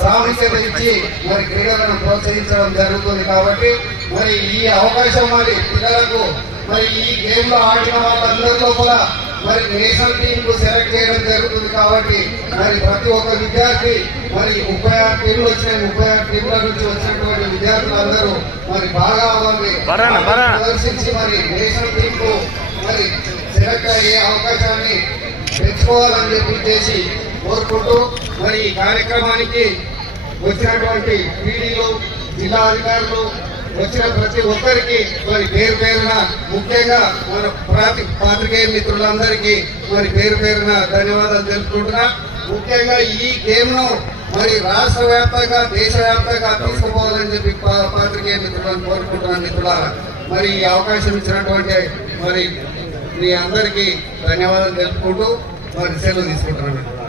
ప్రాముఖ్యత ఇచ్చి మరి క్రీడలను ప్రోత్సహించడం జరుగుతుంది. కాబట్టి మరి ఈ అవకాశం మరి పిల్లలకు మరి ఈ గేమ్ లో ఆడిన వాళ్ళందరి లోపల మరి నేషనల్ టీమ్ కు సెలెక్ట్ చేయడం జరుగుతుంది. కాబట్టి మరి ప్రతి ఒక్క విద్యార్థి మరి 36 టీంలు వచ్చినాయి. 36 టీంల నుంచి వచ్చినటువంటి విద్యార్థులందరూ మరి బాగా ప్రదర్శించి మరి నేషనల్ టీమ్ కు మరి సెలెక్ట్ అయ్యే అవకాశాన్ని పెంచుకోవాలని చెప్పి కోరుకుంటూ మరి ఈ కార్యక్రమానికి వచ్చినటువంటి పీడీలు, జిల్లా అధికారులు, వచ్చిన ప్రతి ఒక్కరికి మరి పేరు పేరున, ముఖ్యంగా మన పాత్రికేయ మిత్రులందరికీ మరి పేరు పేరున ధన్యవాదాలు తెలుపుకుంటున్నా. ముఖ్యంగా ఈ గేమ్ ను మరి రాష్ట్ర వ్యాప్తంగా, దేశవ్యాప్తంగా తీసుకుపోవాలని చెప్పి పాత్రికేయ మిత్రులను కోరుకుంటున్నాను. మిత్రులారా, మరి ఈ అవకాశం ఇచ్చినటువంటి మరి మీ అందరికీ ధన్యవాదాలు తెలుపుకుంటూ మరి సెలవు తీసుకుంటున్నాను.